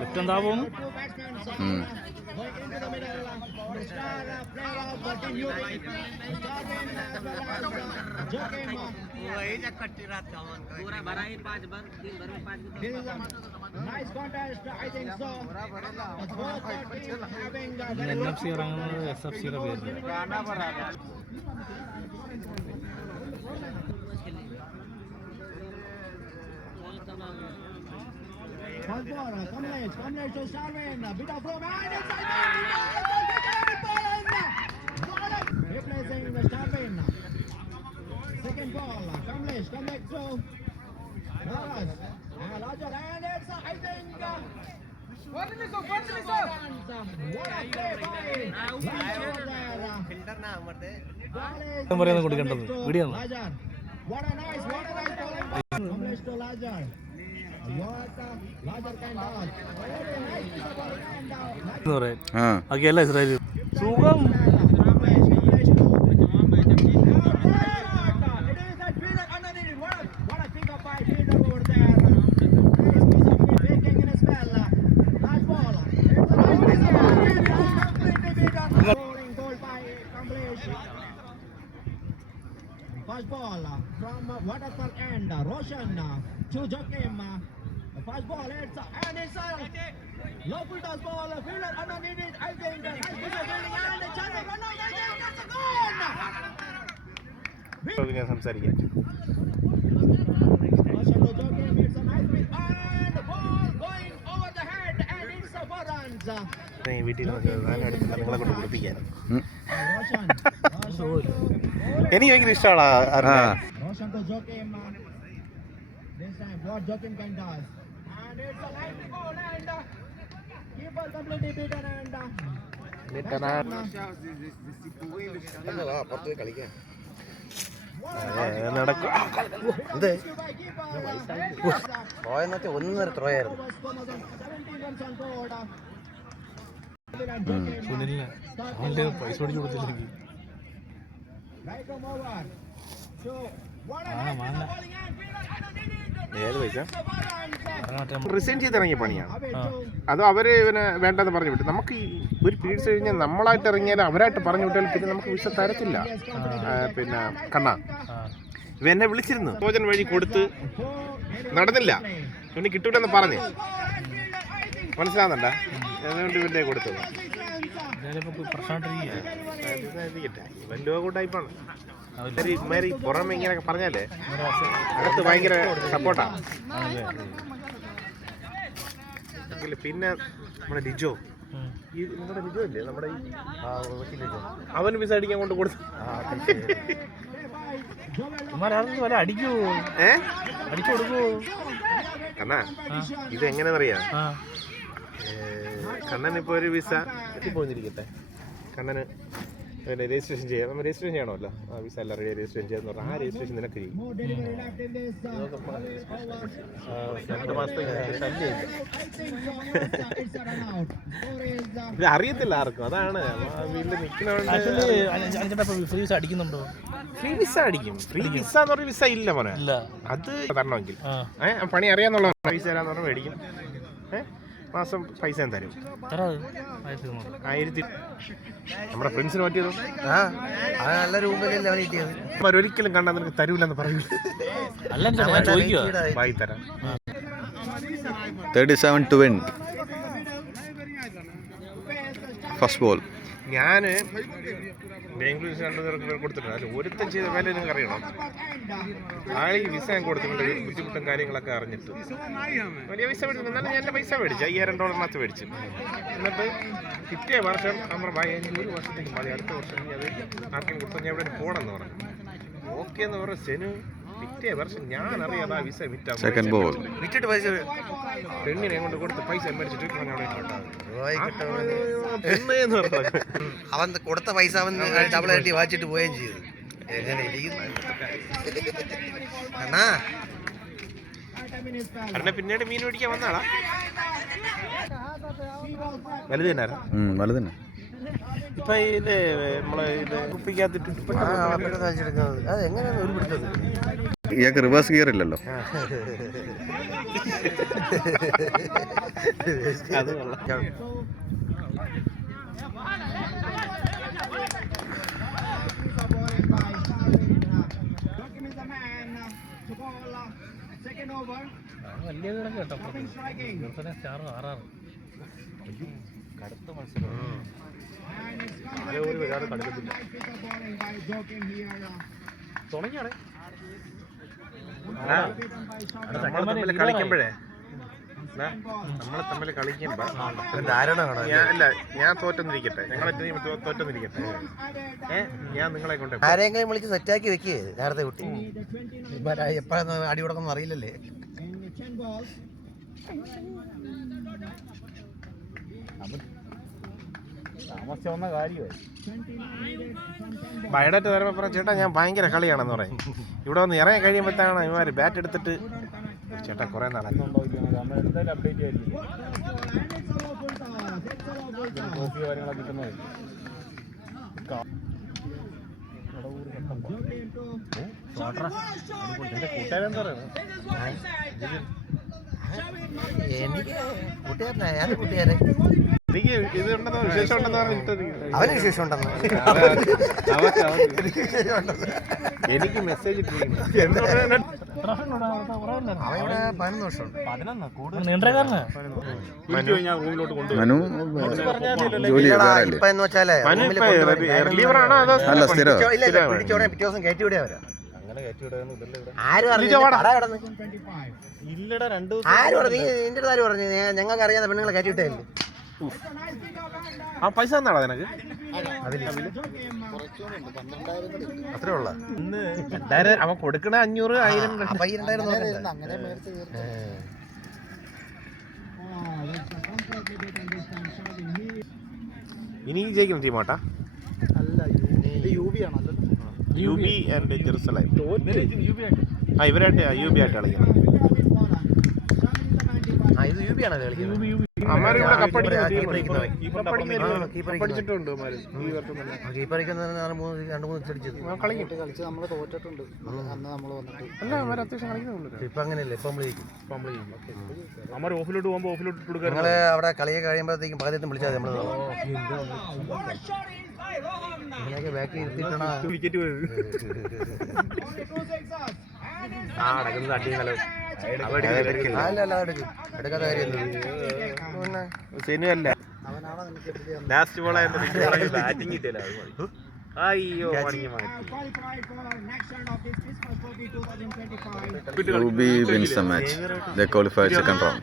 Left എന്താ പോകുന്നു? NFC ഇറങ്ങുന്നത് SFCയുടെ പേരിൽ. Come to Sarven, bit of room, and it's replacing the Sarven. Second ball, Kamlesh, come back to Naras, and Roger, and it's, I think, what a play by Lajar. What a nice ball. Kamlesh to Lajar. അല്ല Israel സുഖം. First ball from Waterfall end, Roshan to Joakim. First ball, it's and it's low full toss ball, fielder underneath it, I think, nice piece of fielding and a chance to run out, and that's a goal! ഞാൻ സംസാരിക്കാം. Roshan to Joakim, it's a nice pitch, and the ball going over the head, and it's a 4 runs. വീട്ടിൽ നിങ്ങളെ കൊണ്ട് കുടിപ്പിക്കാൻ Roshan. എനിക്ക് ഭയങ്കര ഇഷ്ടമാണ്. Roshan to Joakim. This time, what Joakim can does. And it's a light goal and keeper completely beaten and നടക്കും. എന്ത് പോയെന്നൊക്കെ ഒന്നര ത്രോയായിരുന്നു. സുനിലിന് അവൻ്റെ പൈസ ഓടിച്ചു കൊടുത്തില്ലെങ്കിൽ ഏത് പൈസ റിസൈൻ ചെയ്തിറങ്ങിയ പണിയാണ്. അതോ അവര് ഇവനെ വേണ്ടെന്ന് പറഞ്ഞു വിട്ടു. നമുക്ക് ഒരു പീരീഡ്സ് കഴിഞ്ഞാൽ നമ്മളായിട്ട് ഇറങ്ങിയാൽ അവരായിട്ട് പറഞ്ഞു വിട്ടാൽ പിന്നെ നമുക്ക് വിസ തരത്തില്ല. പിന്നെ കണ്ണ ഇവെന്നെ വിളിച്ചിരുന്നു, ഭോജൻ വഴി കൊടുത്ത് നടന്നില്ല, ഇവന് കിട്ടൂലെന്ന് പറഞ്ഞു. മനസ്സിലാകുന്നുണ്ട? അതുകൊണ്ട് ഇവൻ്റെ കൊടുത്തത് ഇവൻ ലോഗോ ടൈപ്പാണ്. ഇമാരി പുറമെ ഇങ്ങനെയൊക്കെ പറഞ്ഞാലേ അകത്ത് ഭയങ്കര സപ്പോർട്ടാണ്. പിന്നെ നമ്മുടെ ലിജോ, ഈ നമ്മുടെ ലിജോ ഇല്ലേ, നമ്മുടെ ഈ അവന് വിസ അടിക്കാൻ കൊണ്ട് കൊടുത്തു. അടിക്കൂ അടിച്ചു കൊടുക്കൂ. കണ്ണാ ഇതെങ്ങനെയാണെന്നറിയാം, കണ്ണൻ ഇപ്പോൾ ഒരു വിസ പോയിരിക്കട്ടെ, കണ്ണന് പിന്നെ രജിസ്ട്രേഷൻ ചെയ്യാം. നമ്മൾ രജിസ്ട്രേഷൻ ചെയ്യണമല്ലോ. ആ വിസ എല്ലാം റെഡി രജിസ്ട്രേഷൻ ചെയ്യാന്ന് പറഞ്ഞാൽ ആ രജിസ്ട്രേഷൻ നിനക്ക് ചെയ്യും. 2 മാസത്തേക്ക് ശല്യം ഇത് അറിയത്തില്ല ആർക്കും. അതാണ് വീട്ടിൽ നിൽക്കുന്നതുകൊണ്ട്. ഫ്രീ വിസ അടിക്കുന്നുണ്ടോ? ഫ്രീ വിസ അടിക്കും. ഫ്രീ വിസ എന്ന് പറഞ്ഞ വിസ ഇല്ല മോനെ. അത് തരണമെങ്കിൽ പണി അറിയാന്നുള്ള പൈസ തരാന്ന് പറഞ്ഞാൽ മേടിക്കും. മാസം പൈസ തരും. 1000. നമ്മുടെ ഫ്രണ്ട്സിന് പറ്റിയത് നല്ല രൂപയിലല്ലേ അവൻ കിട്ടിയത്. ഒരിക്കലും കണ്ടാൽ നിനക്ക് തരൂലെന്ന് പറയൂല. വായി തരാം. 37 to win. First ball. ഞാൻ ബാംഗ്ലൂർ 2 പേർക്ക് കൊടുത്തിട്ടുണ്ട്. അതിൽ ഒരുത്തം ചെയ്ത വില നിങ്ങൾക്ക് അറിയണം. ആൾക്ക് വിസ ഞാൻ കൊടുത്തിട്ടുണ്ട്, ബുദ്ധിമുട്ടും കാര്യങ്ങളൊക്കെ അറിഞ്ഞിട്ട്. വലിയ പൈസ മേടിച്ചു. എന്നാലും ഞാൻ പൈസ മേടിച്ചു, $5000 മേടിച്ചു. എന്നിട്ട് പിറ്റേ വർഷം നമ്മൾ ഒരു വർഷത്തേക്ക് മതി, അടുത്ത വർഷം അത് ആർക്കും കൊടുത്താൽ ഞാൻ ഇവിടെ പോകണമെന്ന് പറഞ്ഞു. ഓക്കെ എന്ന് പറഞ്ഞ സെനു പിറ്റേ വർഷം ഞാൻ അറിയാതെ ആ വിസ വിറ്റിട്ട് പൈസ പെണ്ണിനെ കൊണ്ട് കൊടുത്ത് പൈസ മേടിച്ചിട്ട് അവൻ കൊടുത്ത പൈസ അവൻ ഡബിൾ ആയിട്ട് വായിച്ചിട്ട് പോവുകയും ചെയ്തു. എങ്ങനെ അണ്ണ പിന്നീട് മീൻ പിടിക്കാൻ വന്നാളാ? വലുത് തന്നെയാ? വലുത് തന്നെ. ഇപ്പൊ ഇത് നമ്മളെ ഇത് കുപ്പിക്കകത്തിട്ട് അത് എങ്ങനെയാണ് ഒരു പിടുത്തത്? ഇയാൾക്ക് റിവേഴ്സ് ഗിയർ ഇല്ലല്ലോ. അത് കൊള്ളാം. Second over. വലിയ കിടക്ക് കേട്ടോ. സ്റ്റാർ 6-6. കടുത്ത മത്സരം. തുടങ്ങിയാണ് നമ്മൾ തമ്മിൽ കളിക്കുമ്പോഴേ നമ്മളെ തമ്മിൽ കളിക്കുമ്പോ ഞാൻ തോറ്റെന്നിരിക്കട്ടെ, ഞങ്ങളെ ടീം തോറ്റെന്നിരിക്കട്ടെ, ഞാൻ നിങ്ങളെ കൊണ്ട് ആരെങ്കിലും വിളിച്ച് സെറ്റാക്കി വെക്കേ നേരത്തെ കുട്ടി. എപ്പോഴാ അടി കൊടുക്കണം അറിയില്ലല്ലേ. താമസിച്ച വന്ന കാര്യമായി. ബയോഡാറ്റ തരുമ്പോൾ പറഞ്ഞ ചേട്ടാ ഞാൻ ഭയങ്കര കളിയാണെന്ന് പറയും. ഇവിടെ വന്ന് ഇറങ്ങി കഴിയുമ്പോഴത്തേക്കാണ് ഇവന്മാർ ബാറ്റ് എടുത്തിട്ട് ചേട്ടാ കുറെ നാളെ എന്തായാലും അപ്ഡേറ്റ് ആയിരിക്കും. ട്രോഫി കാര്യങ്ങളൊക്കെ കിട്ടുന്നത് കൂട്ടുകാരെന്താ പറയുന്നത്? എനിക്ക് കൂട്ടുകാരനാ, ഏത് കൂട്ടുകാരെ? എനിക്ക് ഇത് ഉണ്ടെന്നോ വിശേഷം ഉണ്ടെന്ന് പറഞ്ഞിട്ട് അവന് വിശേഷം ഉണ്ടെന്ന് എനിക്ക് മെസ്സേജ് ഇട്ടിരിക്കുന്നു. അവയുടെ 11 വർഷം. നീണ്ടക്കാരനാ. മനു ജോലി വേറെ അല്ലേ? ഇപ്പൊ എന്ന് വെച്ചാലേ റിലീവറാണോ അതോ അല്ല സ്ഥിരം. പിടിച്ചോടെ പിറ്റേ ദിവസം കയറ്റി വിടുക അവരാ. അങ്ങനെ കയറ്റി വിടാനൊന്നുമില്ലല്ലോ ഇവിടെ. ആരും അറിയില്ല. ഇല്ലടാ 2 ദിവസം. ആര് പറഞ്ഞു? നിന്റെ അടുത്ത് ആര് പറഞ്ഞു? ഞങ്ങൾക്ക് അറിയാതെ പെണ്ണുങ്ങളെ കയറ്റി വിട്ടല്ലേ. ആ പൈസ തന്നാടാ നിനക്ക്? അത്രേ ഉള്ള. എന്തായാലും അവൻ കൊടുക്കണ 500 1000 പയ്യണ്ടായിരുന്നു. ഇനി ജയിക്കുന്ന ടീമാട്ടാ UB ആൻഡ് ജെറുസലേം. ആ ഇവരായിട്ട് UB ആയിട്ട് കളിക്കണം. ഇത് UB ആണോ കളിക്കുന്നത്? അമ്മാര് ഇവിടെ കപ്പടിച്ചിട്ടുണ്ട്. ഇപ്പൊ അങ്ങനെയല്ലേ? ഇപ്പൊ അമ്മ ഓഫിലോട്ട് പോകുമ്പോ ഓഫിലോട്ട് കൊടുക്കുക. നിങ്ങള് അവിടെ കളിയൊക്കെ കഴിയുമ്പോഴത്തേക്കും പകരത്തും വിളിച്ചാൽ നമ്മള് ബാക്കി ഇരുത്തിട്ടാണ് വിക്കറ്റ് പോയത്. എടുക്കാത്ത കാര്യം. ശനിയല്ല ലാസ്റ്റ് ബാറ്റിംഗ് കിട്ടിയല്ല. അയ്യോ UB wins the match. They qualified second round.